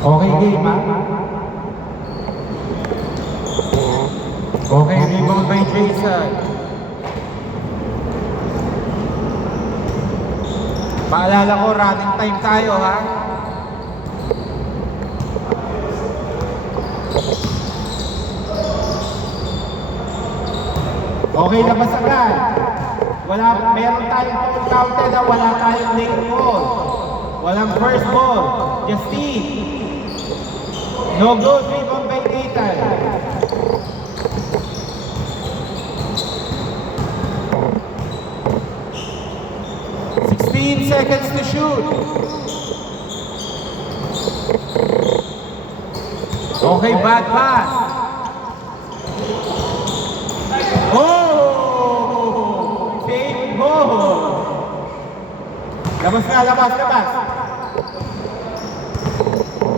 Okay, game ha? Okay, rebound by Jason. Paalala ko, running time tayo ha? Okay, labas agad. Meron tayong counted na wala tayong late ball. Walang first ball. Justine. No good, rebound by Nathan. 16 seconds to shoot. Okay, bad pass. Oh! Save goal. Labas na, labas.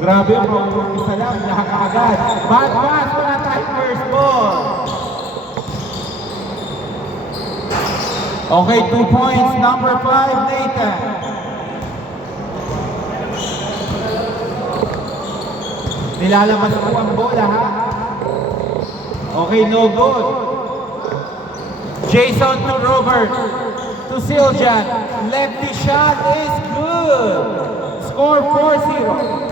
Grabe yung isa lang, nakakaagad. Bad pass, wala tayong first ball. Okay, 2 points, number 5, Nathan. Nilalabas po ang bola, ha? Okay, no good. Jason to Robert. To Siljan. Lefty shot is good. Score 4-0.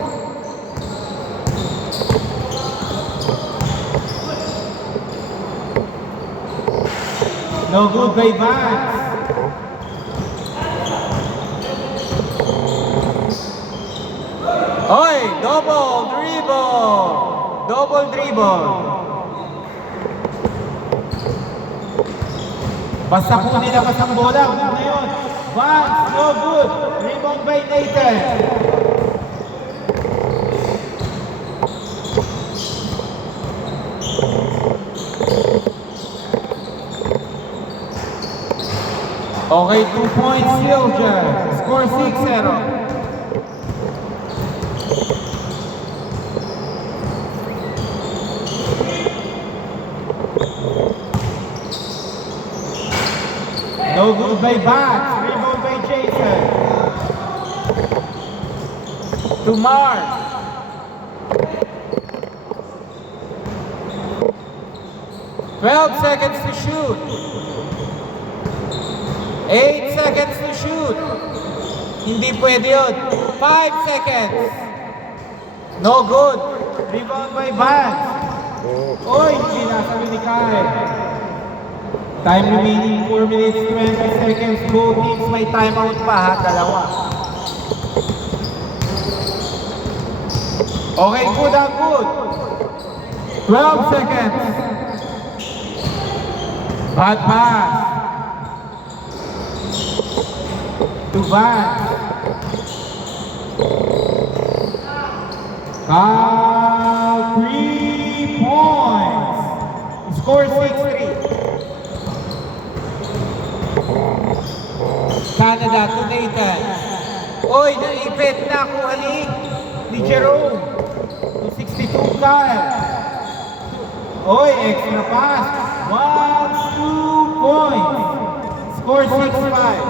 No good by Vance. Oy, double dribble. Basta po nilabas ang bola. Ngayon, Vance, no good. Rebound by Nathan. Okay, 2 points, Siljan. Score 6-0. No good by Bax. Rebound by Jason. To Mark. "12 seconds to shoot. 8 seconds to shoot. Hindi pwede yun. 5 seconds. No good. Rebound by Vance. Oy, hindi nasabi ni Kyle. Time remaining 4 minutes 20 seconds. Both teams may timeout pa ha, dalawa. Okay, good. 12 seconds. Bad pass. To Vance. 3 points. Score 6-3. Canada to Nathan. Oy, naipit na kuha ni Jerome. 262 Kyle. Oy, extra pass. 2 points. Score 6-5.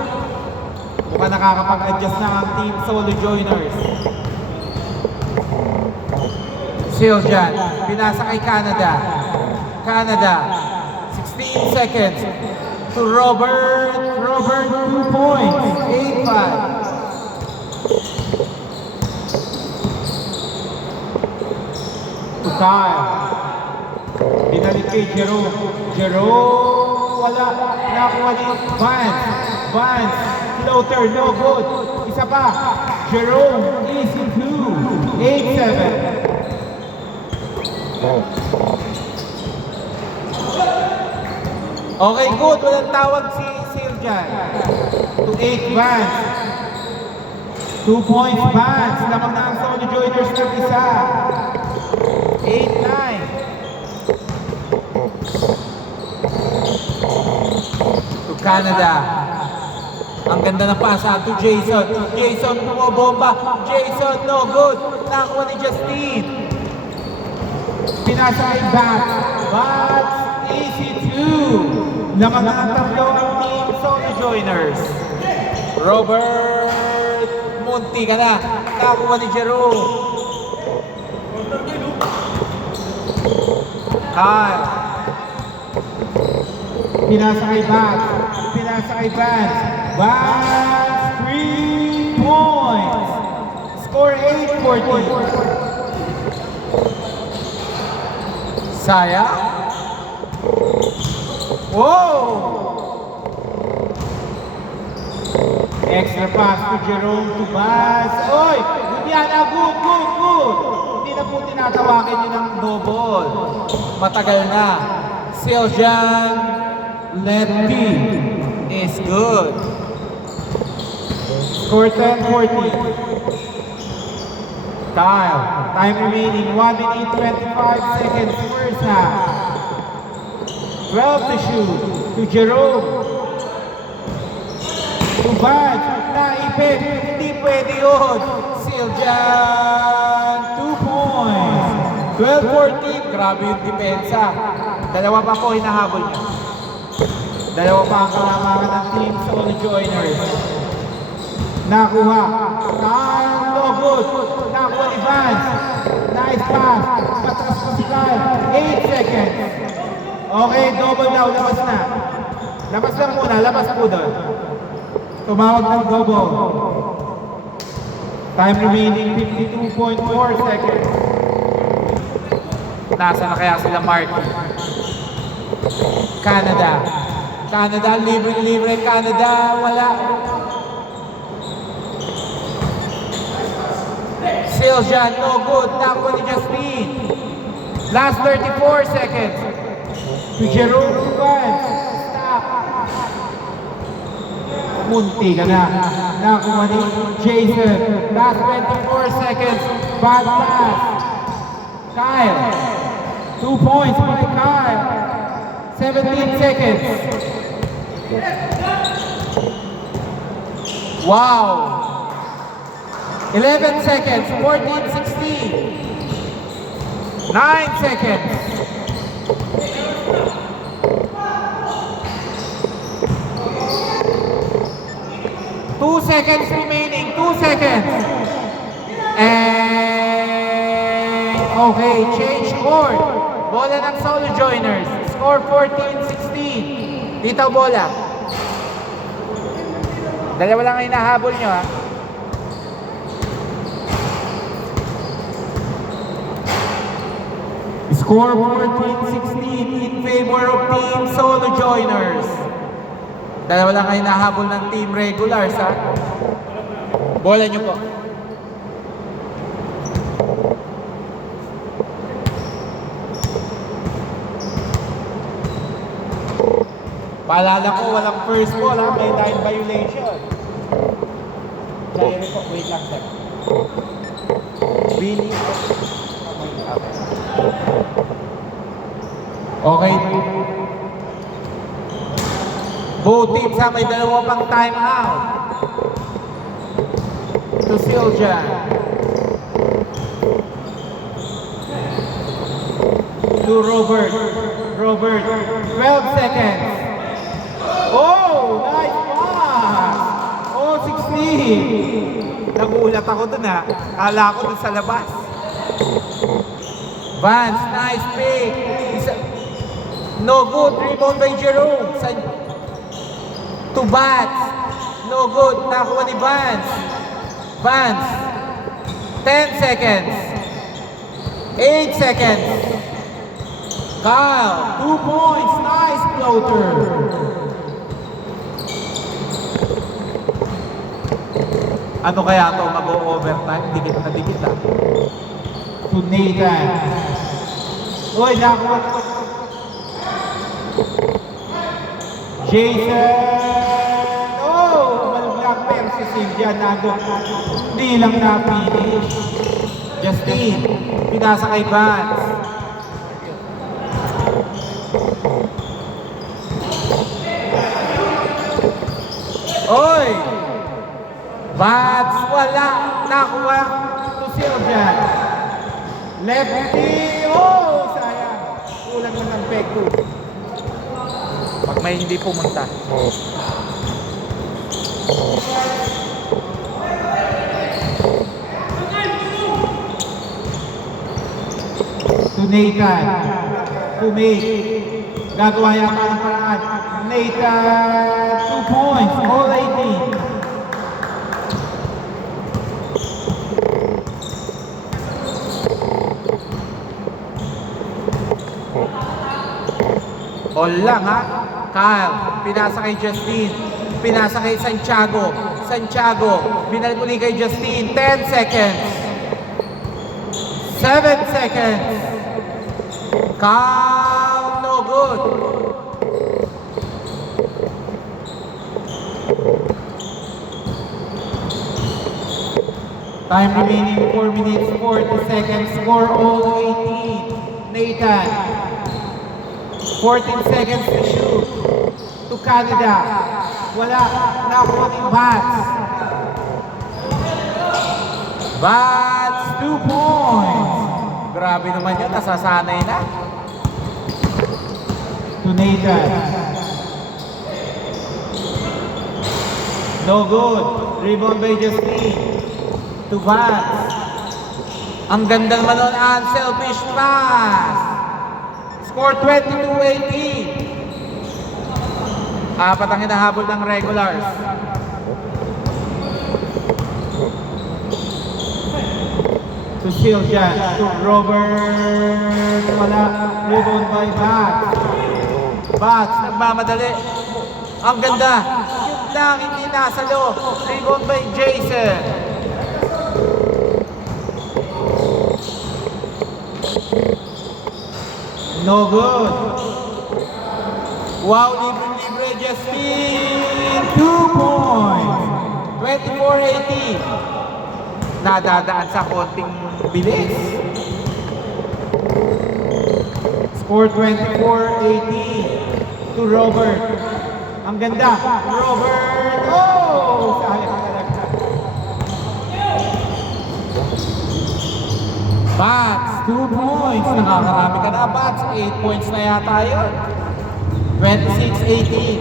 Mukhang nakakapag-adjust na ang team solo joiners. Siljan, pinasa kay Canada. 16 seconds. To Robert, 2 points, 8-5. To Kyle. Binalik kay Jerome. Wala. Nakuha ni Vance. Floater, no good. Isa pa. Jerome, easy 2. 8-7. Okay, good. Walang tawag si Siljan. To 8 Vance. 2 points Vance. Lamang na ang solo joiners ng isa. 8-9. To Canada. Ang ganda ng pasa to Jason. Jason bumabomba. Jason, no good. Nakuha ni Justine. Pinasa kay Bat. Easy 2. Lamang na ang tatlo ang team solo joiners. Robert, munti ka na. Nakuha ni Jerome. Kyle. Pinasa kay Vance. Pinasa kay Vance. Vance, 3 points. Score 8-14. Saya. Whoa! Extra pass to Jerome to Vance. Oy! Indiana, good, good, good. Hindi na po tinatawakin yun ng double. Matagal na. Siljan Letty is good. Score 10-14. Kyle, time remaining 1 minute 25 seconds first half. 12 to shoot to Jerome. To Vance, naipit, hindi pwede yun. Siljan, 2 points. 12-14, grabe yung depensa. Dalawa pa po hinahabol niya. Dalawa pa ang kalamangan ng team Solo Joiners. Nakuha. Kyle, no good. Nakuha ni Vance. Nice pass. Patras pa si Kyle. 8 seconds. Okay, double daw. Labas na. Labas lang muna. Labas po doon. Tumawag ng double. Time remaining 52.4 seconds. Nasa na kaya sila Martin? Canada. Canada, libre-libre. Canada, wala. Siljan, no good. Nakuha ni Justine. Last 34 seconds. To Jerome Vance. Stop. Munti ka na. Nakuha ni Jason. Last 24 seconds. Bad pass. Kyle. 2 points by Kyle. 17 seconds. Wow. 11 seconds. 14-16. 9 seconds. Two seconds remaining. 2 seconds. And okay, change court. Bola ng Solo Joiners. Score 14-16. Dito bola. Dalawa lang ang hinahabol nyo ha. Score 14-16 in favor of Team Solo Joiners. Dalawa lang ang hinahabol ng Team Regulars ha. Bola nyo po. Paalala ko, walang first ball ha, may time violation. Sorry po, wait lang sir. Billy. Okay. Both teams ha, may dalawa pang time out. To Siljan. To Robert. Robert, 12 seconds. Oh, nice pass! Oh, 16! Nagulat ako dun ha. Akala ko dun sa labas. Vance, nice pick. No good. Rebound by Jerome. To Vance. No good. Nakuha ni Vance. Vance. 10 seconds. 8 seconds. Kyle, 2 points. Nice floater. Ano kaya ito mag-overtime? Dikit na dikit ah. To Nathan. Uy, nakuha. Jason. Oh, maluglag pero si Siljan nandun. Hindi lang na-finish. Justine, pinasa kay Vance. Oy! Vance, wala. Nakuha to Siljan. Lefty! Oh! Sayang. Kulang lang ng peg 2. Pag may hindi pumunta. To Nathan. make. Gagawa yata ng paraan. Nathan, 2 points, all 18. All lang ha. Kyle, pinasa kay Justin. Pinasa kay Santiago. Santiago, binalik uli kay Justin. 10 seconds. 7 seconds. Kyle, no good. Time remaining 4 minutes, 40 seconds. Score all 18. Nathan. 14 seconds to shoot. To Canada. Wala. Nakuha ni Bats. Bats, 2 points. Grabe naman yun. Nasasanay na. To Nathan. No good. Rebound by Justin. To Bats. Ang ganda naman nun. Unselfish pass. Score 22-18. Apat ang hinahabol ng regulars. To Siljan. To Robert. Wala. Rebound by Bats. Bats. Nagmamadali. Ang ganda. Shoot lang. Hindi nasa loob. Rebound by Jason. No good. Wow, libre Justin. 2 points. 24-18. Nadadaan sa konting bilis. Score 24-18. To Robert. Ang ganda. Robert. Oh! Sayang talaga. Bats, 2 points. Nakakarami ka na, Bats. 8 points na yata yun. 26-18.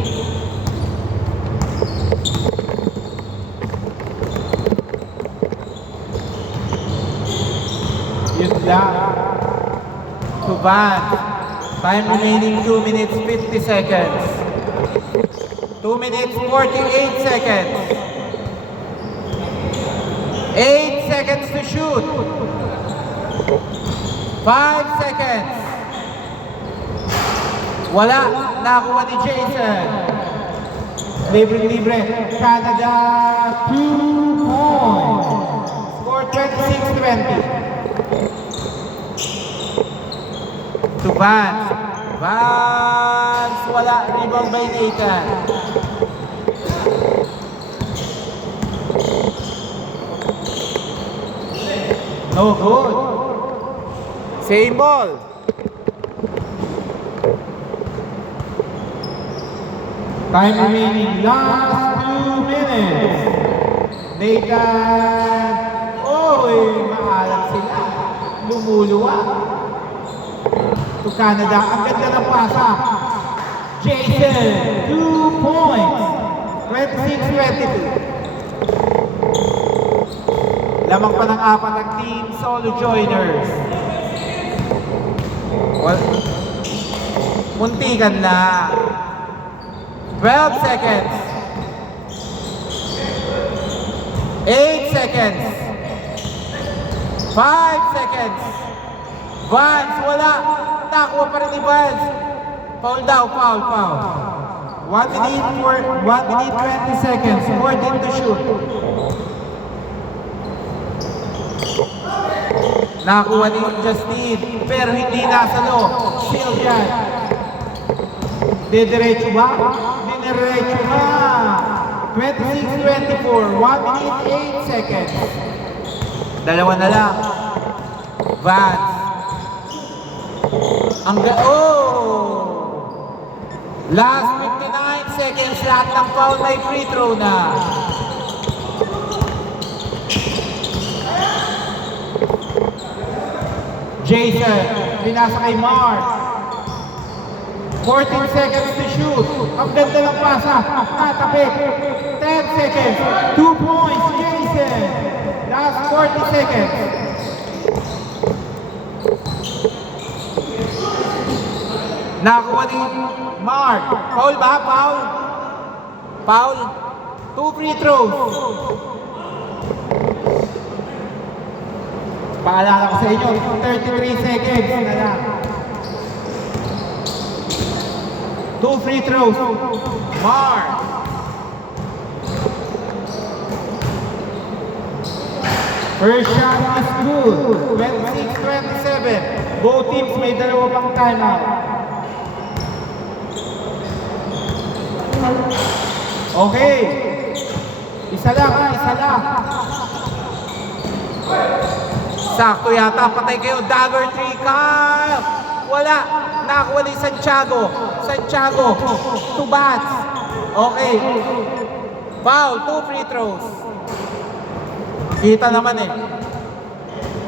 Yun lang. To Bats. Time remaining 2 minutes 50 seconds. 2 minutes 48 seconds. 8 seconds to shoot. 5 seconds. Wala. Nakuha ni Jason. Libre. Canada, 2 points. Score 26-20. To Vance. Vance. Wala. Rebound by Nathan. No good. Same ball. Time remaining last 2 minutes. Nathan. Oy, maalam sila. Lumuluwa. To Canada. Ang ganda ng pasa. Jason. 2 points. 26-22. Lamang pa ng 4 ng team solo joiners. Well, muntikan na. 12 seconds. 8 seconds. 5 seconds. Vance, wala. Nakuha pa rin ni Vance. Foul daw, foul. 1 minute 20 seconds. 14 to shoot. Nakuha ni Justin, pero hindi nasa loob. Siljan. Didiretso ba? Didiretso ba? 26-24. 1 minute 8 seconds. Dalawa na lang. Vance. Last 59 seconds. Lahat ng foul may free throw na. Jason, pinasa kay Mark. 14 seconds to shoot. Ang ganda ng pasa. Natapit. 10 seconds. 2 points, Jason. Last 40 seconds. Nakakuha ni Mark. Foul ba? Foul? Foul? 2 free throws. Paalala ko sa inyo, 33 seconds na lang. 2 free throws. Mark. First shot is good. 26-27. Both teams may dalawa pang timeout. Okay. Isa lang ha, isa lang. Sakto yata, patay kayo. Dagger 3, Kyle. Wala. Nakakuha ni Santiago. Santiago. 2 bats. Okay. Foul, 2 free throws. Kita naman eh.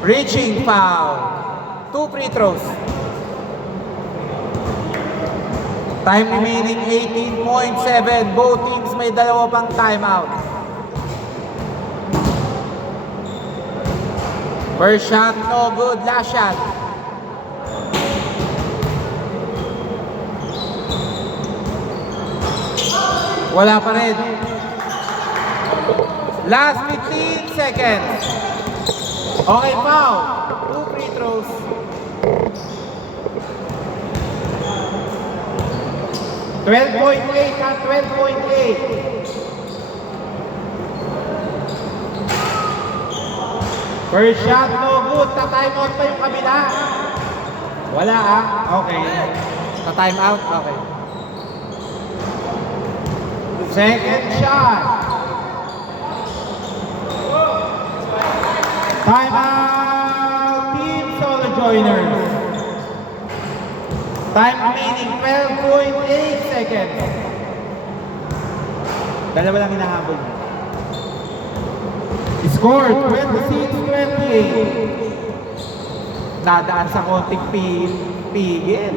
Reaching foul. 2 free throws. Time remaining 18.7. Both teams may dalawa pang timeout. First shot, no good. Last shot. Wala pa rin. Last 15 seconds. Okay, foul. 2 free throws. $12.8 at 12.8. First shot, no good. Ta-time out pa yung kabila. Wala ah. Okay. Ta-time out? Okay. Second shot. Time out. Team Solo Joiners. Time remaining 12.8 seconds. Dalawa lang hinahabol. Score 26-28. Dadaan sa konting pigil.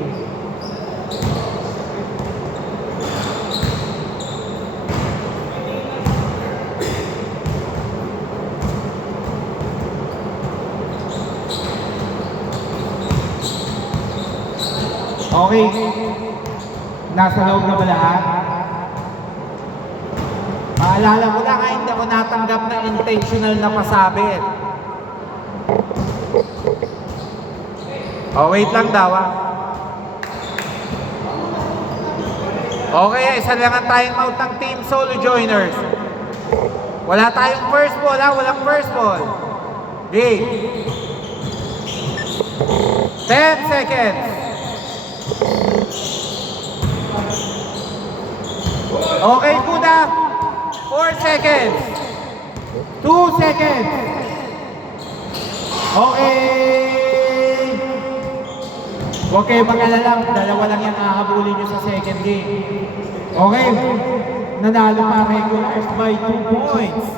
Okay. Nasa loob na ba lahat? Paalala ko lang, hindi ako natanggap na intentional na pasabit. Oh, wait lang daw ah. Okay, isa lang ang timeout ng Team Solo Joiners. Wala tayong first ball ha, walang first ball. Game. 10 seconds. Okay, Buda. 4 seconds. 2 seconds. Okay. Huwag kayo mag-alala. Dalawa lang yung hahabulin nyo sa second game. Okay. Nanalo pa regulars by 2 points.